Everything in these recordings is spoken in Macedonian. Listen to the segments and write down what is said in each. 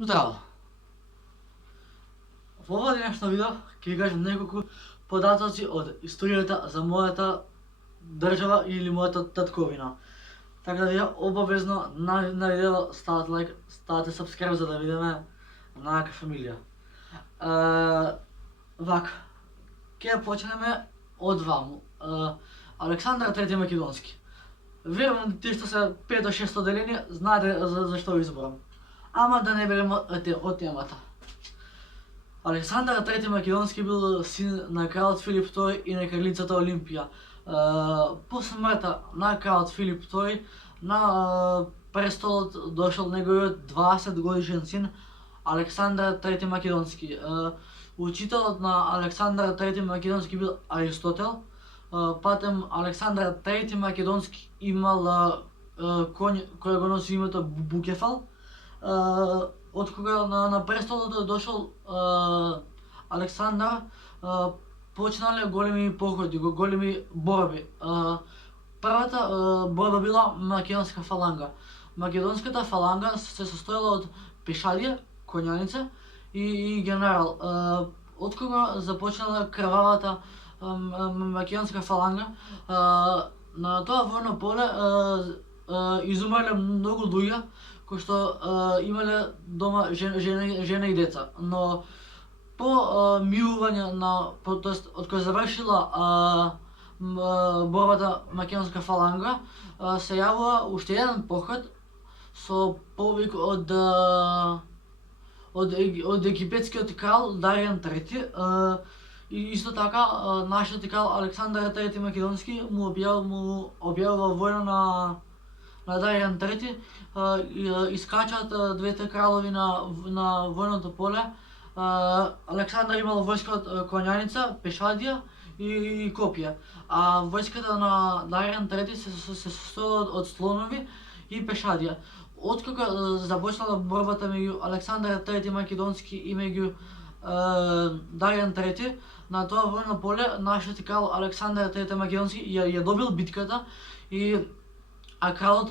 Здраво! Во ова денешно видео ќе ви кажам неколку податоци од историјата за мојата држава или мојата татковина. Така да ја обавезно на видео ставате лайк, ставате сабскрайб за да видиме најака фамилија. Вака, ќе почнеме од ваму. Александар Трети Македонски. Верувам тие што се 5-6 делени знаете за што ви зборам. Ама да не береме од темата. Александар Трети Македонски бил син на кралот Филип II и на кралицата Олимпија. По смртта на кралот Филип II на престолот дошол неговиот 20 годишен син Александар Трети Македонски. Учителот на Александар Трети Македонски бил Аристотел. Патем Александар Трети Македонски имал конј кој го носи името Букефал. Од кога на престолот дошол Александар, почнале големи походи, големи борби. Првата борба била Македонска фаланга. Македонската фаланга се состоела од пешадија, коњаница и генерал. Од кога започнала крвавата Македонска фаланга, на тоа војно поле изумреле многу луѓе кои што имале дома жена и деца, но по мирување тоест од кога завршила борбата Македонска фаланга, се јавува уште еден поход со повик од египетскиот крал Даријан III. И исто така нашиот крал Александар Трети Македонски му објавува војна на Даријан III, искачаат двете кралови на војното поле. Александар имал војска од коњаница, пешадија и копија, а војската на Даријан III се состоела од слонови и пешадија. Откога започнала борбата меѓу Александар Трети Македонски и меѓу Даријан III, на тоа војно поле нашиот крал Александар Трети Македонски ја добил битката а кралот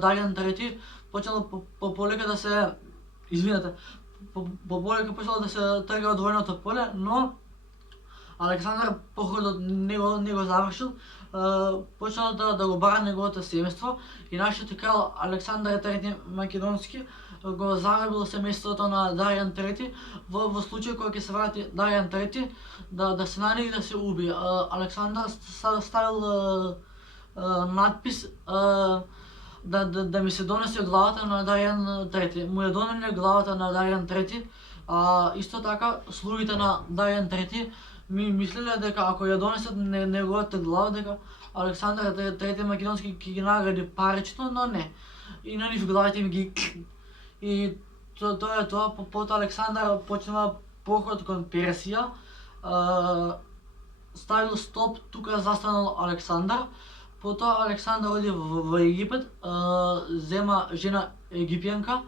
Даријан III почнал полека да се полека почнал да се трга од војното поле, но Александар походот не го завршил, почнал да го бара неговото семејство и нашиот крал Александар Трети Македонски го заробил семејството на Даријан III во случај кога ќе се врати Даријан III да се нареди да се убие. Александар ставил надпис да ми се донесе главата на Даријан III. Му ја донеле главата на Даријан III, исто така слугите на Даријан III мислеле дека ако ја донесат неговата глава, дека Александар Трети Македонски ќе ги награди парично, но не. И на нив главите им ги и тоа е тоа. Потоа Александар почнува поход кон Персија, ставил стоп, тука застанал Александар. Потоа Александар оди во Египет, зема жена египјанка,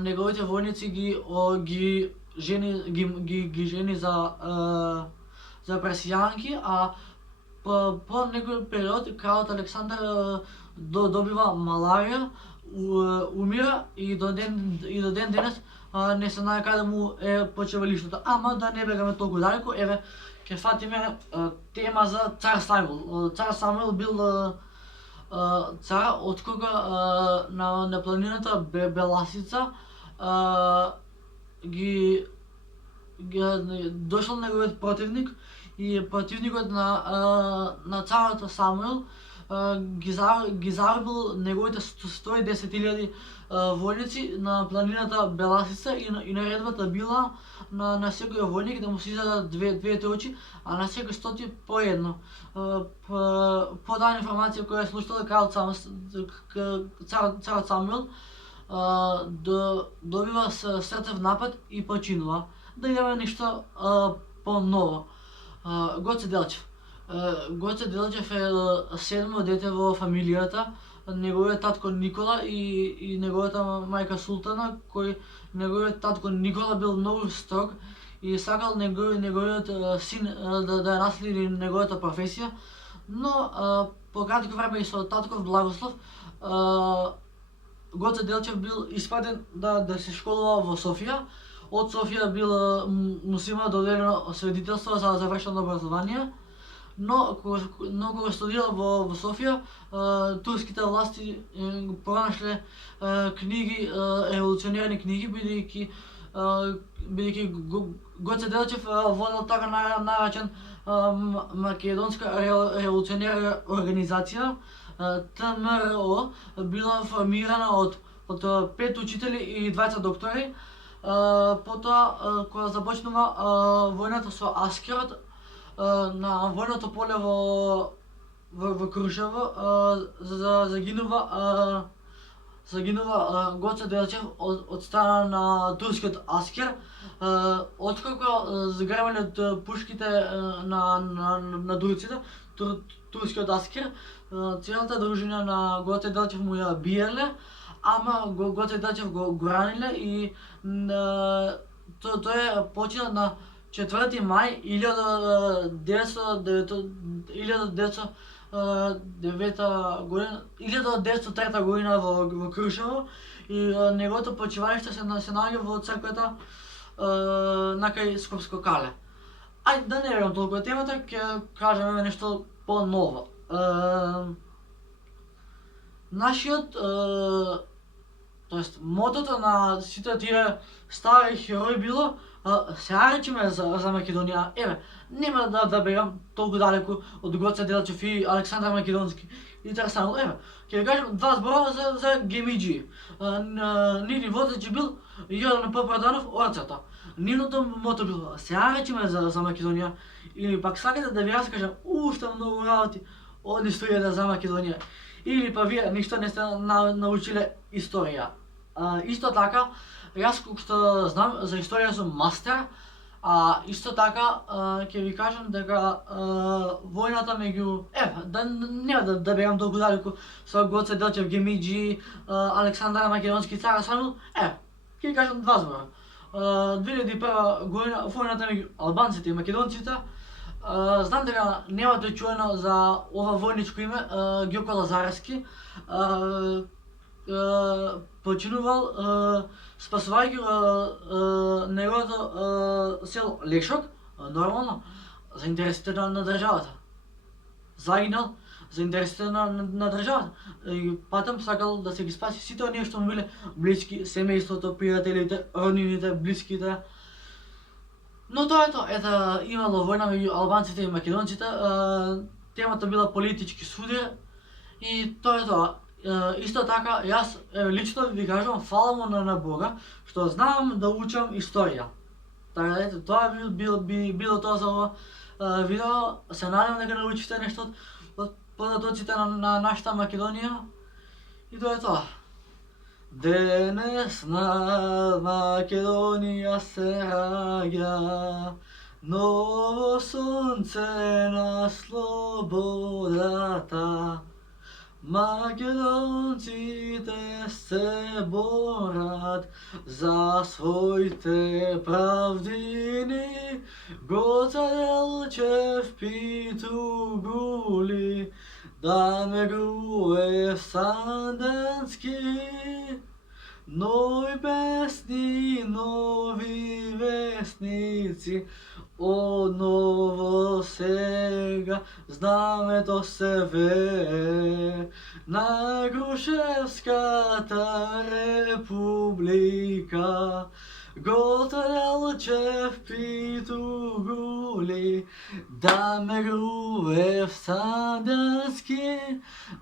неговите војници ги жени за персијанки, а по некој период кралот Александар добива маларија, умира и до ден денес не се знае каде му е почевалиштето. Ама да не бегаме толку далеку, еве ќе фатиме тема за цар Самуил. Цар Самуил бил цар од кога на планината Беласица дошол неговиот противник и противникот на царот Самуил ги заробил неговите 110.000 војници на планината Беласица и наредбата била на секој војник да му се издадат двете очи, а на секој 100 по едно. По таа информација која е случила царот Самуил добива срцев напад и починува. Да идеме нешто по-ново. Гоце Делчев. Гоце Делчев е седмо дете во фамилијата. Неговиот татко Никола и неговата мајка Султана, кој неговиот татко Никола бил многу строг и сакал неговиот син да ја наследи неговата професија, но по кратко време и со татков благослов Гоце Делчев бил испратен да се школува во Софија. Од Софија му се има доделено свидетелство за завршено образование. Но кога студирал во Софија, турските власти го пронашле книги, револуционерни книги, бидејќи Гоце Делчев водел така наречен Македонска револуционерна организација, ТМРО, била формирана од 5 учители и 20 доктори. Потоа, кога започнува војната со Аскерот, на војното поле во Крушево, загинува Гоце Делчев од страна на турскиот аскер. Откако загребале пушките на турците, турскиот аскер, целата дружина на Гоце Делчев му ја биеле, ама Гоце Делчев го раниле и тој почина на 4 мај 1903 година во Крушево, и неговото почивалиште се наоѓа во црквата на кај Скопско кале. Ајде да не верам толку темата, ќе кажеме нешто по-ново. Нашиот, тоест мотото на сите тие стари херои било сега речеме за Македонија. Еве, нема да бегам толку далеку од Гоце Делчев и Александар Македонски. Интересно, еве, ќе кажам два збора за Гемиџи. Нивни водеч бил Јордан Пападанов Орцата. Нивното мото било сега речеме за Македонија. Или пак сакате да ви раскажам уште многу работи од историјата за Македонија. Или па вие ништо не сте научиле историја. Исто така, јас што знам за историја сум мастер, исто така ќе ви кажам дека војната меѓу нема да бегам толку далеку со Гоце Делчев, Гемиџи, Александар Македонски, Цар Самуил, ќе ви кажам два збора. 2001 година војната меѓу албанците и македонците. Знам дека немате чуено за ова војничко име, Ѓоко Лазаревски. Починувал спасувајќи неговото село Лешок, нормално, за интересите на државата. Загинал за интересите на државата. И патем сакал да се ги спаси сите оние што му биле блиски, семејството, пријателите, роднините, блиските. Но тоа е тоа. Ето, имало војна меѓу албанците и македонците. Темата била политички судир и тоа е тоа. Исто така, јас лично ви кажам, фала му на Бога, што знам да учам историја. Така ето, тоа било тоа за ова видео. Се надам дека научите нешто од податоците на нашата Македонија. И тоа е тоа. Денес на Македонија се раѓа ново сонце на слободата. Македонците се борат за своите правдини. Гоце Делчев Питугули, Дамируе Санденски. Нови песни, нови вестници, одново сега знамето се вее на Грушевската република. Гоце Делчев Питугули, Дамируе Санденски.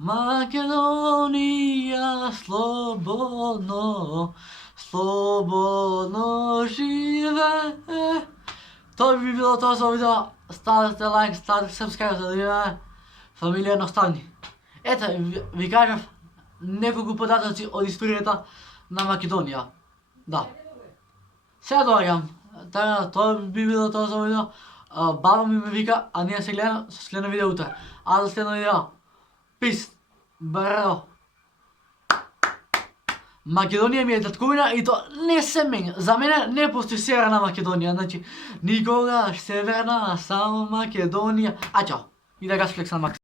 Македонија слободно, слободно живее. Тоа би било тоа за видео. Ставете лайк, ставете subscribe за да видиме фамилија Ноставни. Ето, ви кажав неколку податоци од историјата на Македонија. Да. Сега доаѓам. Тоа би било тоа за видео. Баба ми ме вика, а ние се гледаме со следно видео утре. А за следно видео. Пис. Браво. Македонија ми е татковина и тоа не се менја. За мене не постои Северна Македонија. Значи, никогаш Северна, само Македонија. А чао. И да гас флекс на Макс.